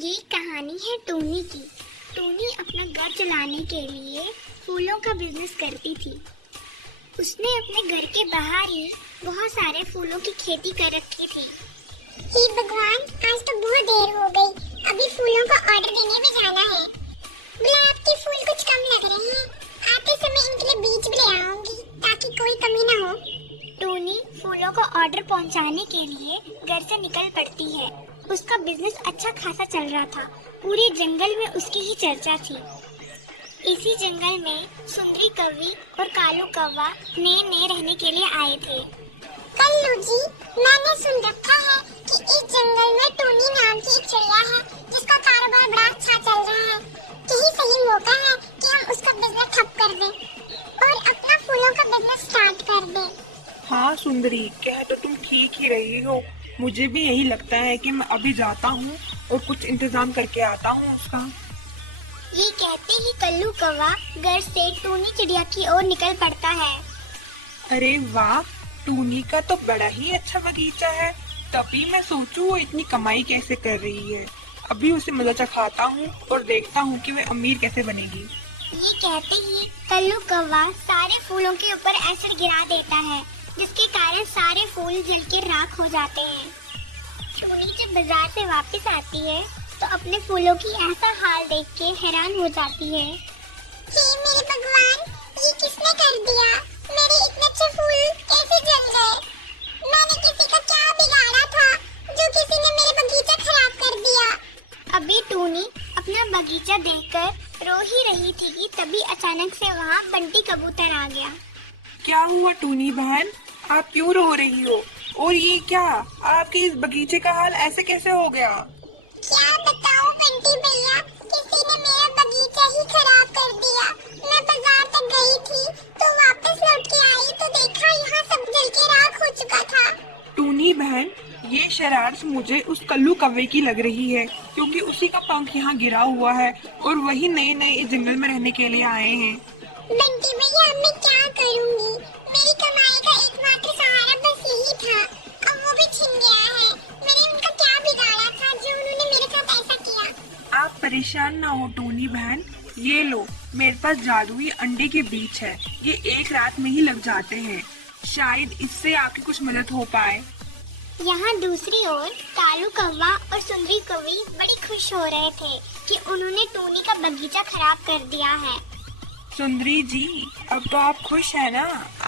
ये कहानी है टूनी की। टूनी अपना घर चलाने के लिए फूलों का बिजनेस करती थी। उसने अपने घर के बाहर ही बहुत सारे फूलों की खेती कर रखी थी। हे भगवान, आज तो बहुत देर हो गई। अभी फूलों का ऑर्डर देने भी जाना है। गुलाब के फूल कुछ कम लग रहे हैं। आते समय इनके लिए बीज भी ले आऊंगी ताकि कोई कमी ना हो। टूनी फूलों का ऑर्डर पहुंचाने के लिए घर से निकल पड़ती है। उसका बिजनेस अच्छा खासा चल रहा था। पूरे जंगल में उसकी ही चर्चा थी। इसी जंगल में सुंदरी कौवी और कालू कौवा नए नए रहने के लिए आए थे। कल्लू जी, मैंने सुन रखा है कि इस जंगल में टूनी नाम की एक चिड़िया है जिसका कारोबार बड़ा अच्छा चल रहा है। यही सही मौका है कि हम उसका बिजनेस ठप कर दें और अपना फूलों का बिजनेस स्टार्ट कर दें। हाँ सुंदरी, कह तो तुम ठीक ही रही हो। मुझे भी यही लगता है कि मैं अभी जाता हूँ और कुछ इंतजाम करके आता हूँ उसका। ये कहते ही कल्लू कौवा घर से टूनी चिड़िया की ओर निकल पड़ता है। अरे वाह, टूनी का तो बड़ा ही अच्छा बगीचा है। तभी मैं सोचूं वो इतनी कमाई कैसे कर रही है। अभी उसे मजा चखाता हूँ और देखता हूँ कि वह अमीर कैसे बनेगी। ये कहते ही कल्लू कौवा सारे फूलों के ऊपर एसिड गिरा देता है, जिसके कारण सारे फूल जल के राख हो जाते हैं। टूनी जब बाजार से वापस आती है तो अपने फूलों की ऐसा हाल देख के हैरान हो जाती है। हे मेरे भगवान, ये किसने कर दिया? मेरे इतने अच्छे फूल कैसे जल गए? मैंने किसी का क्या बिगाड़ा था जो किसी ने मेरे बगीचा खराब कर दिया? अभी टूनी अपना बगीचा देखकर रो ही रही थी कि तभी अचानक से वहाँ बंटी कबूतर आ गया। क्या हुआ टूनी बहन, आप क्यों रो रही हो? और ये क्या, आपके इस बगीचे का हाल ऐसे कैसे हो गया? क्या बताऊं बंटी भैया, किसी ने मेरा बगीचा ही खराब कर दिया। मैं बाजार तक गई थी तो वापस लौट के आई तो देखा यहाँ सब जल के राख हो चुका था। टूनी बहन, ये शरारत मुझे उस कल्लू कौवे की लग रही है, क्योंकि उसी का पंख यहाँ गिरा हुआ है और वही नए नए इस जंगल में रहने के लिए आए हैं। बंटी भैया, अब मैं क्या करूँगी? मेरी कमाई का एकमात्र सहारा बस यही था, अब वो भी छिन गया है। मैंने उनका क्या बिगाड़ा था जो उन्होंने मेरे साथ ऐसा किया? आप परेशान ना हो टूनी बहन, ये लो, मेरे पास जादुई अंडे के बीज है। ये एक रात में ही लग जाते हैं। शायद इससे आपकी कुछ मदद हो पाए। यहाँ दूसरी ओर कालू कौवा और सुंदरी कौवी बड़ी खुश हो रहे थे कि उन्होंने टूनी का बगीचा खराब कर दिया है। सुंदरी जी, अब तो आप खुश है ना?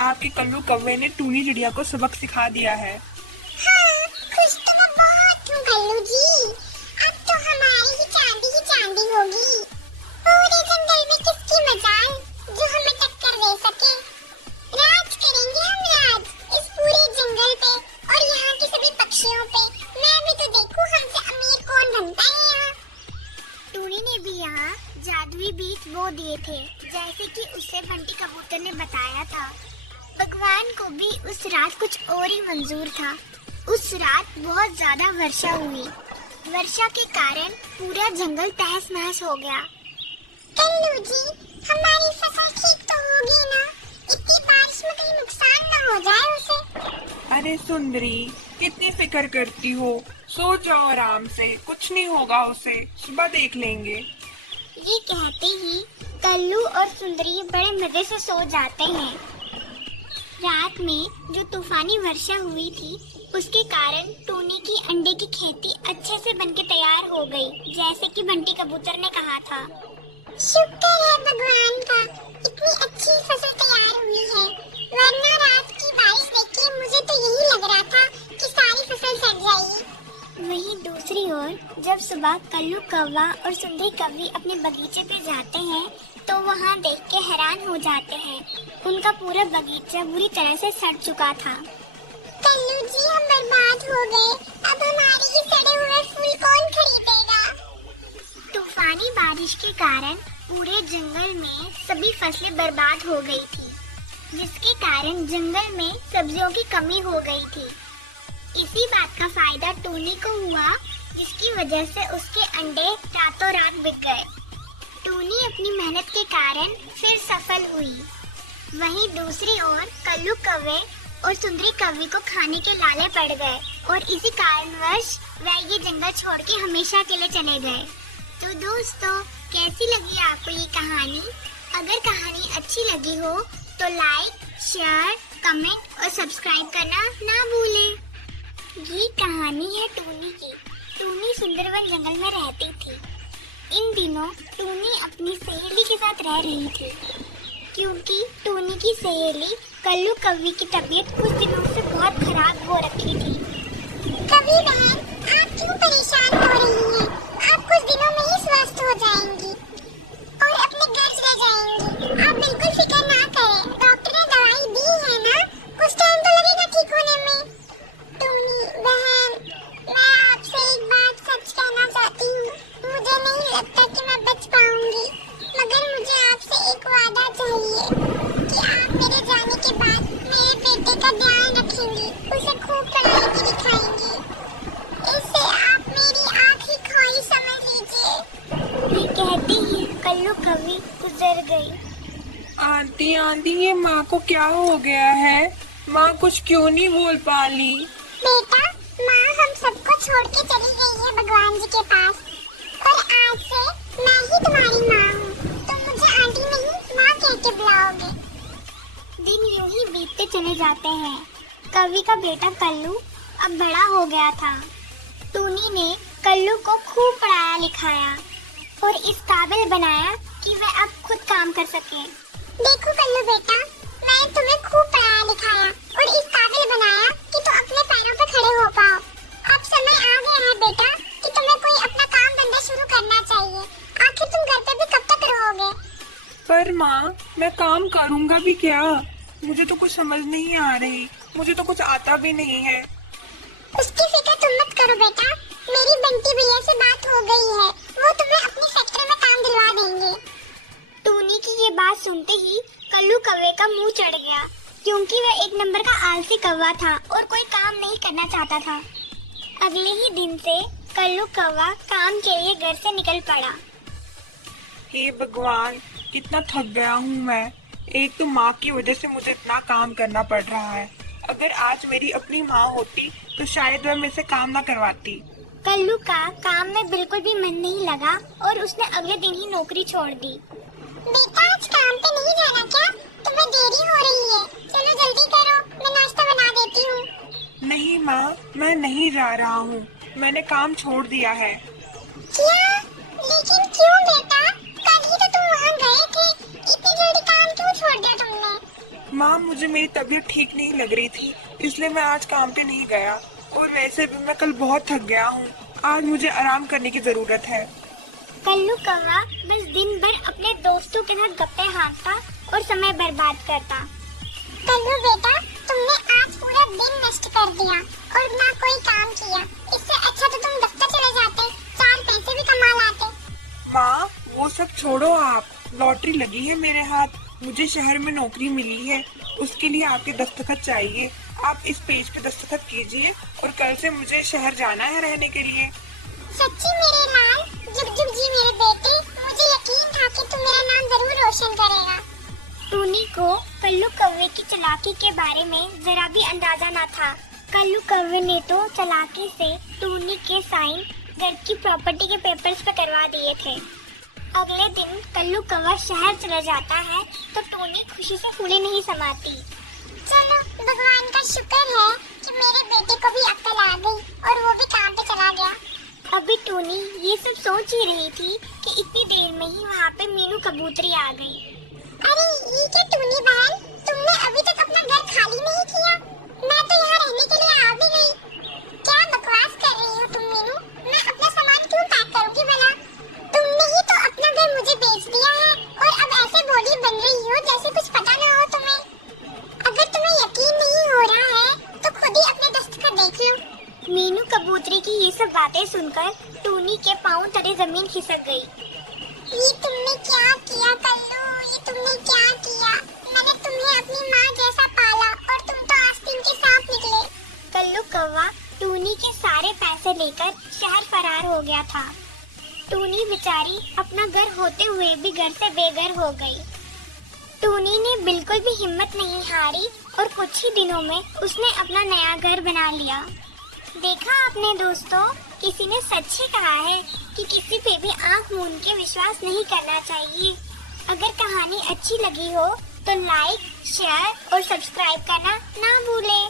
आपके कल्लू कौवे ने टूनी चिड़िया को सबक सिखा दिया है। हाँ, खुश तो मैं बहुत हूँ कल्लू जी। अब तो हमारी ही चांदी होगी। पूरे जंगल में किसकी मजाल जो हमें टक्कर दे सके। राज करेंगे हम, राज इस पूरे जंगल पे और यहाँ के सभी पक्षियों पे। मैं भी तो देखूं हमसे अमीर कौन बनता है यहाँ। टूनी ने भी यहाँ जादुई बीज बो दिए थे, जैसे कि उसे बंटी कबूतर ने बताया था। भगवान को भी उस रात कुछ और ही मंजूर था। उस रात बहुत ज्यादा वर्षा हुई। वर्षा के कारण पूरा जंगल तहस नहस हो गया। कल्लू जी, हमारी फसल ठीक तो होगी ना? इतनी बारिश में कहीं नुकसान ना हो जाए उसे। अरे सुंदरी, कितनी फिक्र करती हो? सो जाओ आराम से, कुछ नहीं होगा उसे, सुबह देख लेंगे। ये कहते ही कल्लू और सुंदरी बड़े मजे से सो जाते हैं। रात में जो तूफानी वर्षा हुई थी उसके कारण टूनी की अंडे की खेती अच्छे से बनके तैयार हो गई, जैसे कि बंटी कबूतर ने कहा था। शुक्र है भगवान का, इतनी अच्छी फसल तैयार हुई है। वरना रात की बारिश देख के मुझे तो यही लग रहा था कि सारी फसल सड़ जाएगी। वहीं दूसरी ओर जब सुबह कल्लू कौवा और सुंदरी कौवी अपने बगीचे पे जाते हैं तो वहाँ देख के हैरान हो जाते हैं। उनका पूरा बगीचा बुरी तरह से सड़ चुका था। कल्लू जी, हम बर्बाद हो गए। अब हमारे ये सड़े हुए फूल कौन खरीदेगा? तूफानी बारिश के कारण पूरे जंगल में सभी फसलें बर्बाद हो गई थी, जिसके कारण जंगल में सब्जियों की कमी हो गई थी। इसी बात का फायदा टूनी को हुआ, जिसकी वजह से उसके अंडे रातों रात बिक गए। टूनी अपनी मेहनत के कारण फिर सफल हुई। वहीं दूसरी ओर कल्लू कौवे और सुंदरी कौवी को खाने के लाले पड़ गए और इसी कारणवश वह ये जंगल छोड़ के हमेशा के लिए चले गए। तो दोस्तों, कैसी लगी आपको ये कहानी? अगर कहानी अच्छी लगी हो तो लाइक, शेयर, कमेंट और सब्सक्राइब करना ना भूलें। ये कहानी है टूनी की। टूनी सुंदरवन जंगल में रहती थी। इन दिनों टूनी अपनी सहेली के साथ रह रही थी, क्योंकि टूनी की सहेली कल्लू कौवी की तबीयत कुछ दिनों से बहुत खराब हो रखी थी। कवि बहन, आप क्यों परेशान हो रही हैं? आप कुछ दिनों में ही स्वस्थ हो जाएंगी और अपने घर चले जाएंगी। आप बिल्कुल फिक्र ना करें। डॉक्टर ने दवाई दी है ना, कुछ टाइम तो लगेगा ठीक होने में। टूनी बहन, मैं आपसे एक बात सच कहना चाहती हूँ। मुझे नहीं लगता कि मैं बच पाऊंगी, मगर मुझे आपसे एक वादा चाहिए कि आप मेरे जाने के बाद मेरे बेटे का ध्यान रखेंगी, उसे खूब पढ़ाई की दिखाएंगी। इससे आप मेरी आखिरी ख्वाहिश समझ लीजिए। ये कहती ही कल्लू कौवी गुजर गई। आंटी आंटी, ये माँ को क्या हो गया है? माँ कुछ क्यों नहीं बोल पा ली? बेटा, माँ हम सबको छोड़ के चली गई है भगवान जी के पास, और आज से मैं ही तुम्हारी माँ हूँ। तुम मुझे आंटी नहीं माँ कह के बुलाओगे। दिन यूं ही बीतते चले जाते हैं। कवि का बेटा कल्लू अब बड़ा हो गया था। टूनी ने कल्लू को खूब पढ़ाया लिखाया और इस काबिल बनाया कि वह अब खुद काम कर सके। देखो कल्लू बेटा, मैं तुम्हें खूब पढ़ाया लिखाया और इस काबिल बनाया कि तुम अपने पैरों पर खड़े हो पाओ। अब समय आ गया है बेटा कि तुम्हें कोई अपना काम धंधा शुरू करना चाहिए। आखिर तुम घर पे भी कब तक रहोगे? पर माँ, मैं काम करूँगा भी क्या? मुझे तो कुछ समझ नहीं आ रही, मुझे तो कुछ आता भी नहीं है। उसकी फिक्र तुम मत करो बेटा, मेरी बंटी भैया से बात हो गई है, वो तुम्हें अपनी फैक्ट्री में काम दिलवा देंगे। टूनी की ये बात सुनते ही कल्लू कौवे का मुंह चढ़ गया, क्योंकि वह एक नंबर का आलसी कौवा था और कोई काम नहीं करना चाहता था। अगले ही दिन से कल्लू कौवा काम के लिए घर से निकल पड़ा। हे भगवान, कितना थक गया हूँ मैं। एक तो माँ की वजह से मुझे इतना काम करना पड़ रहा है। अगर आज मेरी अपनी माँ होती तो शायद वह मेरे से काम ना करवाती। कल्लू का काम में बिल्कुल भी मन नहीं लगा और उसने अगले दिन ही नौकरी छोड़ दी। बेटा, आज काम पे नहीं जाना क्या? तुम्हें देरी हो रही है। चलो जल्दी करो, मैं नाश्ता बना देती हूँ। नहीं माँ, मैं नहीं जा रहा हूँ, मैंने काम छोड़ दिया है। क्या? लेकिन क्यों बेटा? कल ही तो तुम वहाँ गए थे। इतनी जल्दी काम क्यों छोड़ दिया तुमने? माँ, मुझे मेरी तबीयत ठीक नहीं लग रही थी, इसलिए मैं आज काम पे नहीं गया। और वैसे भी मैं कल बहुत थक गया हूँ, आज मुझे आराम करने की जरूरत है। कल्लू कौवा बस दिन भर अपने दोस्तों के साथ गप्पे हाँकता और समय बर्बाद करता। कल्लू बेटा, तुमने आज पूरा दिन नष्ट कर दिया और ना कोई काम किया। इससे अच्छा तो तुम दफ्तर चले जाते, 4 पैसे भी कमा लाते। माँ, वो सब छोड़ो आप। लॉटरी लगी है मेरे हाथ, मुझे शहर में नौकरी मिली है, उसके लिए आपके दस्तखत चाहिए। आप इस पेज पे दस्तखत कीजिए और कल से मुझे शहर जाना है रहने के लिए। सच्ची मेरे लाल, जुग जुग जी मेरे बेटे, मुझे यकीन था कि तू मेरा नाम जरूर रोशन करेगा। टूनी को कल्लू कौवे की चालाकी के बारे में जरा भी अंदाजा न था। कल्लू कौवे ने तो चालाकी से टूनी के साइन घर की प्रॉपर्टी के पेपर्स पे करवा दिए थे। अगले दिन कल्लू कौवा शहर चला जाता है तो टूनी खुशी से फूले नहीं समाती। चलो, भगवान का शुक्र है कि मेरे बेटे को भी अक्ल आ गई और वो भी काम पे चला गया। अभी टूनी ये सब सोच ही रही थी कि इतनी देर में ही वहाँ पे मीनू कबूतरी आ गई। अरे ये क्या टूनी बहन, तुमने अभी तक अपना घर खाली नहीं किया? मैं तो यहाँ रहने के लिए आ भी गई। क्या बकवास कर रही हो तुम मीनू? मैं अपना सामान क्यों पैक करूँगी भला? तुमने ही तो अपना घर मुझे बेच दिया है और अब ऐसे बोली बन रही हो जैसे कुछ पता ना हो तुम्हें। अगर तुम्हें यकीन नहीं हो रहा है तो खुद ही अपने दस्तखत देख लो। मीनू कबूतरी की ये सब बातें सुनकर टूनी के पाँव तले जमीन खिसक गई। ये तुमने क्या किया कल्लू? ये तुमने क्या किया? मैंने तुम्हें अपनी माँ जैसा पाला और तुम तो आस्तीन के सांप निकले। कल्लू कौवा टूनी के सारे पैसे लेकर शहर फरार हो गया था। टूनी बेचारी अपना घर होते हुए भी घर से बेघर हो गई। टूनी ने बिल्कुल भी हिम्मत नहीं हारी और कुछ ही दिनों में उसने अपना नया घर बना लिया। देखा आपने दोस्तों, किसी ने सच ही कहा है कि किसी पे भी आंख मूंद के विश्वास नहीं करना चाहिए। अगर कहानी अच्छी लगी हो तो लाइक, शेयर और सब्सक्राइब करना ना भूलें।